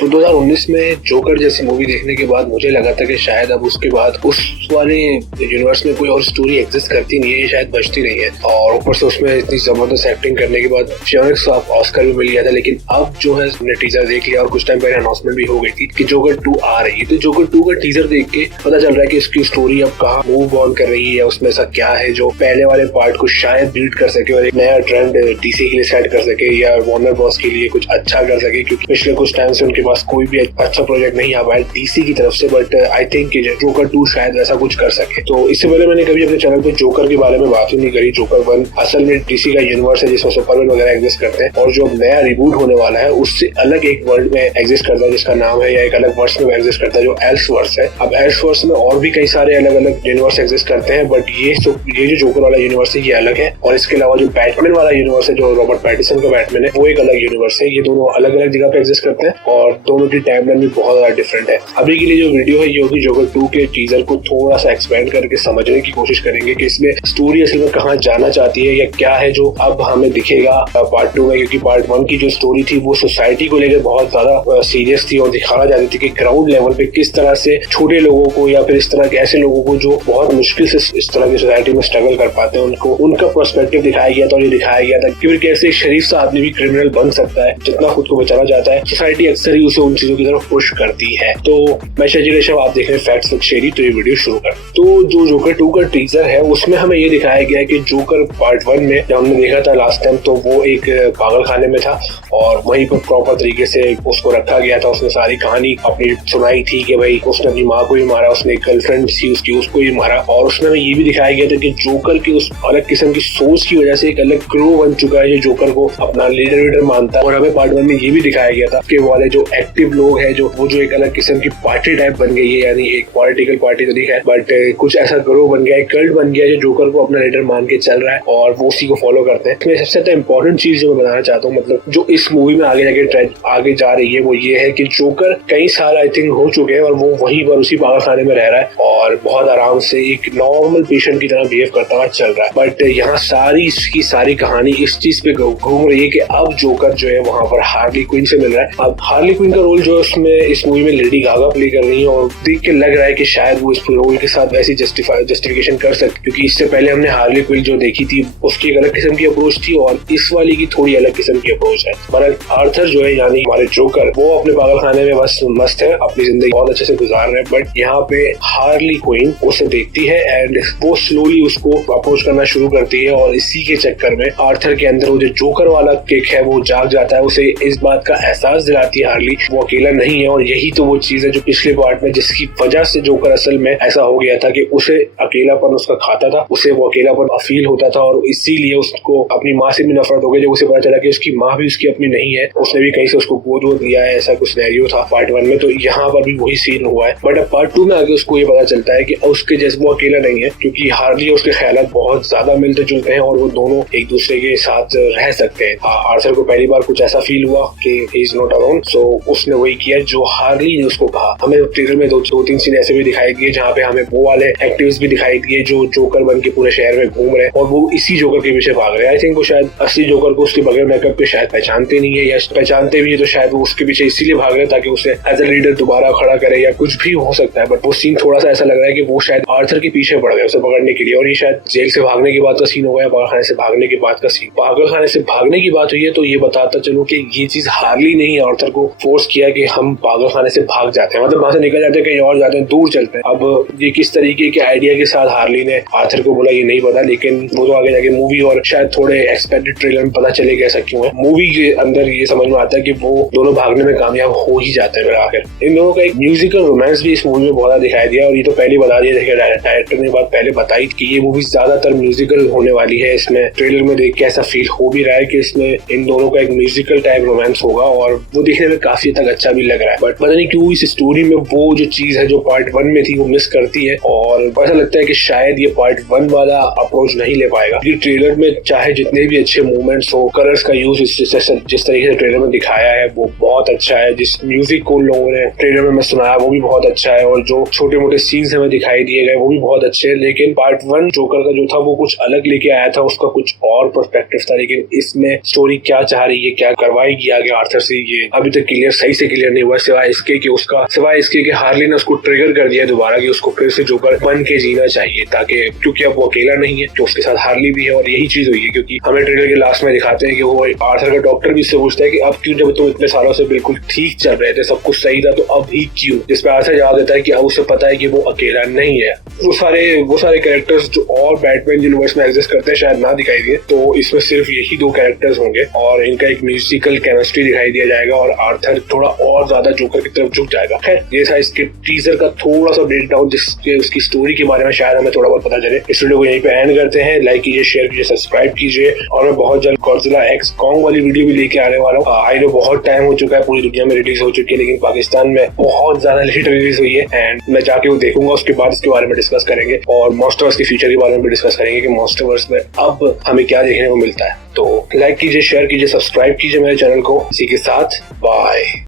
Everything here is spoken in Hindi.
तो 2019 में जोकर जैसी मूवी देखने के बाद मुझे लगा था कि शायद अब उसके बाद उस वाले यूनिवर्स में कोई और स्टोरी एग्जिस्ट करती नहीं है, ये शायद बचती नहीं है। और ऊपर से उसमें इतनी जबरदस्त एक्टिंग करने के बाद फियोनिक्स को ऑस्कर भी मिल गया था। लेकिन अब जो है हमने टीजर देख लिया और कुछ टाइम पहले अनाउंसमेंट भी हो गई थी कि जोकर 2 आ रही है। तो जोकर 2 का टीजर देख के पता चल रहा है कि इसकी स्टोरी अब कहाँ मूव ऑन कर रही है, उसमें ऐसा क्या है जो पहले वाले पार्ट को शायद बीट कर सके और एक नया ट्रेंड डीसी के लिए सेट कर सके या वार्नर ब्रॉस के लिए कुछ अच्छा कर सके, क्योंकि पिछले कुछ टाइम से उनके पास कोई भी अच्छा प्रोजेक्ट नहीं आ पाया डीसी की तरफ से। बट आई थिंक जोकर 2 शायद ऐसा कुछ कर सके। तो इससे पहले मैंने कभी अपने चैनल पे जोकर के बारे में बात ही नहीं करी। जोकर 1 असल में डीसी का यूनिवर्स है जिसमें सुपरमैन वगैरह एग्जिस्ट करते हैं, और जो नया रिबूट होने वाला है उससे अलग एक वर्ल्ड में एग्जिस्ट करता है जिसका नाम है, या एक अलग वर्स में एग्जिस्ट करता है जो एल्सवर्स है। अब एल्सवर्स में और भी कई सारे अलग अलग यूनिवर्स एग्जिस्ट करते हैं, बट ये जो जोकर वाला यूनिवर्स है ये अलग है। और इसके अलावा जो बैटमैन वाला यूनिवर्स है, जो रॉबर्ट पैटिसन का बैटमैन है, वो एक अलग यूनिवर्स है। ये दोनों अलग अलग जगह पे एग्जिस्ट करते हैं और दोनों की टाइमलाइन भी बहुत ज्यादा डिफरेंट है। अभी के लिए जो वीडियो है ये होगी जोकर 2 के टीजर को थोड़ा सा एक्सपेंड करके समझने की कोशिश करेंगे कि इसमें स्टोरी असल में कहाँ जाना चाहती है या क्या है जो अब हमें दिखेगा पार्ट 2 में। क्योंकि पार्ट 1 की जो स्टोरी थी वो सोसाइटी को लेकर बहुत ज्यादा सीरियस थी और दिखाना चाहती थी कि ग्राउंड लेवल पे किस तरह से छोटे लोगों को या फिर इस तरह के ऐसे लोगों को जो बहुत मुश्किल से इस तरह की सोसाइटी में स्ट्रगल कर पाते हैं उनको उनका पर्सपेक्टिव दिखाया गया था। और ये दिखाया गया था कि कैसे शरीफ सा आदमी भी क्रिमिनल बन सकता है जितना खुद को बचाना चाहता है। सोसाइटी अक्सर ही उसे उन चीजों की तरफ पुश करती है। तो मैं शजी रेशम, आप देख रहे हैं फैक्ट्स विद शेरी। तो ये वीडियो शुरू कर। तो जो जोकर 2 का टीजर है उसमें हमें ये दिखाया गया है कि जोकर पार्ट 1 में जब हमने देखा था लास्ट टाइम तो वो एक पागल खाने में था और वहीं पर प्रॉपर तरीके से उसको रखा गया था। उसने सारी कहानी अपनी सुनाई थी कि भाई उसने अपनी माँ को भी मारा, उसने एक गर्लफ्रेंड थी उसकी, उसको भी मारा। और उसमें हमें ये भी दिखाया गया था कि जोकर की उस अलग किस्म की सोच की वजह से एक अलग ग्रो बन चुका है जो जोकर को अपना लीडर मानता है। और हमें पार्ट 1 में ये भी दिखाया गया था कि वाले जो एक्टिव लोग हैं जो एक अलग किस्म की पार्टी टाइप बन गई है, यानी एक पॉलिटिकल पार्टी तो नहीं है बट कुछ ऐसा ग्रो बन गया है, कल्ट बन गया है जो जोकर को अपना लीडर मान के चल रहा है और वो उसी को फॉलो करते हैं। इसमें सबसे ज्यादा इंपॉर्टेंट चीज जो मैं बताना चाहता हूँ, मतलब जो इस मूवी में आगे जा रही है वो ये है कि जोकर कई साल आई थिंक हो चुके हैं और वो वहीं पर उसी पागल खाने में रह रहा है और बहुत आराम से एक नॉर्मल पेशेंट की तरह बिहेव करता हुआ चल रहा है। बट यहाँ इसकी सारी कहानी इस चीज पे घूम रही है कि अब जोकर जो है वहां पर हार्ली क्विन से मिल रहा है। अब हार्ली क्विन का रोल जो है उसमें इस मूवी में लेडी गागा प्ले कर रही है और देख के लग रहा है कि शायद वो इस रोल के साथ वैसी जस्टिफिकेशन कर सकती, क्योंकि इससे पहले हमने हार्ली क्विन जो देखी थी उसकी एक अलग किस्म की अप्रोच थी और इस वाली की थोड़ी अलग किस्म की अप्रोच है। पर आर्थर जो है यानी हमारे जोकर वो अपने पागल खाने में बस मस्त है, अपनी जिंदगी बहुत अच्छे से गुजार रहे हैं। बट यहाँ पे हार्ली क्विन उसे देखती है एंड वो स्लोली उसको अप्रोच करना शुरू करती है और इसी के चक्कर में आर्थर के अंदर वो जो जोकर वाला किक है वो जाग जाता है। उसे इस बात का एहसास दिलाती है हार्ली वो अकेला नहीं है। और यही तो वो चीज है जो पिछले पार्ट में जिसकी वजह से जोकर असल में ऐसा हो गया था कि उसे अकेलापन उसका खाता था, उसे वो अकेलापन फील होता था और इसीलिए उसको अपनी माँ से भी नफरत हो गई जब उसे पता चला कि उसकी माँ भी उसकी अपनी नहीं है। उसने भी कहीं से उसको गोद वोद दिया है, ऐसा कुछ सिनेरियो था पार्ट 1 में। तो यहाँ पर भी वही सीन हुआ है। बट अब पार्ट 2 में आगे उसको ये पता चलता है कि उसके जैसे वो अकेला नहीं है, क्योंकि हार्ली उसके ख्यालात बहुत ज्यादा मिलते जुलते हैं और वो दोनों एक दूसरे के साथ रह सकते हैं। आर्थर को पहली बार कुछ ऐसा फील हुआ कि ही इज नॉट अलोन, सो उसने वही किया जो हार्ली ने उसको कहा। हमें ट्रेलर में दो तीन सीन ऐसे भी दिखाई दिए जहाँ पे हमें वो वाले एक्टिविस्ट भी दिखाई दिए जो जोकर बन के पूरे शहर में घूम रहे हैं और वो इसी जोकर के पीछे भाग रहे हैं। आई थिंक वो शायद असली जोकर को उसके बगैर मेकअप के शायद पहचानते नहीं है, या पहचानते भी है तो शायद वो उसके पीछे इसीलिए भाग रहे हैं ताकि उसे एज ए लीडर दोबारा खड़ा करे या कुछ भी हो सकता है। बट वो सीन थोड़ा सा ऐसा लग रहा है कि वो शायद आर्थर के पीछे पड़ गए उसे पकड़ने के लिए, और ये शायद जेल से भागने के बाद का सीन होगा या पागल खाने से भागने के बाद का सीन। पागल खाने से भागने की बात हुई है तो ये बताता चलो कि ये चीज हार्ली ने ही आर्थर को फोर्स किया कि हम पागल खाने से भाग जाते हैं, मतलब वहां से निकल जाते हैं, कहीं और जाते हैं, दूर चलते हैं। अब ये किस तरीके के आइडिया के साथ हार्ली ने आर्थर को बोला ये नहीं पता, लेकिन वो तो आगे जाके मूवी और शायद थोड़े एक्सपेक्टेड ट्रेलर में पता चलेगा ऐसा क्यों है। मूवी के अंदर ये समझ में आता है कि वो दोनों भागने में कामयाब हो ही जाते हैं आखिर। इन दोनों का एक म्यूजिकल रोमांस भी इस मूवी में बहुत दिखाई दिया और ये तो पहले बता दिया डायरेक्टर ने बात पहले बताई कि ये मूवी ज्यादातर म्यूजिकल होने वाली है। इसमें ट्रेलर में देख के ऐसा फील हो भी रहा है कि इसमें इन दोनों का एक म्यूजिकल टाइप रोमांस होगा और वो देखने में काफी काफी तक अच्छा भी लग रहा है, बट पता नहीं क्यों इस स्टोरी में वो जो चीज है जो पार्ट 1 में थी वो मिस करती है, और ऐसा लगता है कि शायद ये पार्ट 1 वाला अप्रोच नहीं ले पाएगा। क्योंकि ट्रेलर में चाहे जितने भी अच्छे मूवमेंट्स हो, कलर्स का यूज जिस तरीके से ट्रेलर में दिखाया है वो बहुत अच्छा है, जिस म्यूजिक को लोगों ने ट्रेलर में सुनाया वो भी बहुत अच्छा है, और जो छोटे मोटे सीन्स हमें दिखाई दिए गए वो भी बहुत अच्छे हैं। लेकिन पार्ट 1 जोकर का जो था वो कुछ अलग लेके आया था, उसका कुछ और पर्सपेक्टिव था। लेकिन इसमें स्टोरी क्या चाह रही है, क्या करवाएगी आगे आर्थर से, ये अभी तक सही से क्लियर नहीं हुआ, सिवाय इसके कि हार्ली ने उसको ट्रिगर कर दिया दोबारा कि उसको फिर से जोकर बन के जीना चाहिए, ताकि क्योंकि अब वो अकेला नहीं है, तो उसके साथ हार्ली भी है, और यही चीज हुई है। क्योंकि हमें ट्रेलर के लास्ट में दिखाते हैं कि वो आर्थर का डॉक्टर भी इससे पूछता है कि अब क्यों, जब तुम इतने सालों से बिल्कुल ठीक चल रहे थे, सब कुछ सही था, तो अब ही क्यों? जिसपे आर्थर जवाब देता है कि अब उसे पता है कि वो अकेला नहीं है। वो सारे कैरेक्टर्स जो और बैटमैन यूनिवर्स में एग्जिस्ट करते हैं शायद ना दिखाई दिए, तो इसमें सिर्फ यही 2 कैरेक्टर्स होंगे, और इनका एक म्यूजिकल केमिस्ट्री दिखाई दिया जाएगा, और आर्थर थोड़ा और ज्यादा जोकर की तरफ झुक जाएगा। खैर, ये था इसके टीजर का थोड़ा सा ब्रेक डाउन, जिसके उसकी स्टोरी के बारे में शायद हमें थोड़ा बहुत पता चले। इस वीडियो को यहीं पे एंड करते हैं। लाइक कीजिए, शेयर कीजिए, सब्सक्राइब कीजिए, और मैं बहुत जल्द गॉडजिला एक्स कॉन्ग वाली वीडियो भी लेके आने वाला हूँ। आई नो बहुत टाइम हो चुका है, पूरी दुनिया में रिलीज हो चुकी है, लेकिन पाकिस्तान में बहुत ज्यादा लेट रिलीज हुई है, एंड मैं जाके वो देखूंगा, उसके बाद इसके बारे में डिस्कस करेंगे, और मॉन्स्टरवर्स के फ्यूचर के बारे में भी डिस्कस करेंगे कि मॉन्स्टरवर्स में अब हमें क्या देखने को मिलता है। तो लाइक कीजिए, शेयर कीजिए, सब्सक्राइब कीजिए मेरे चैनल को। इसी के साथ बाय।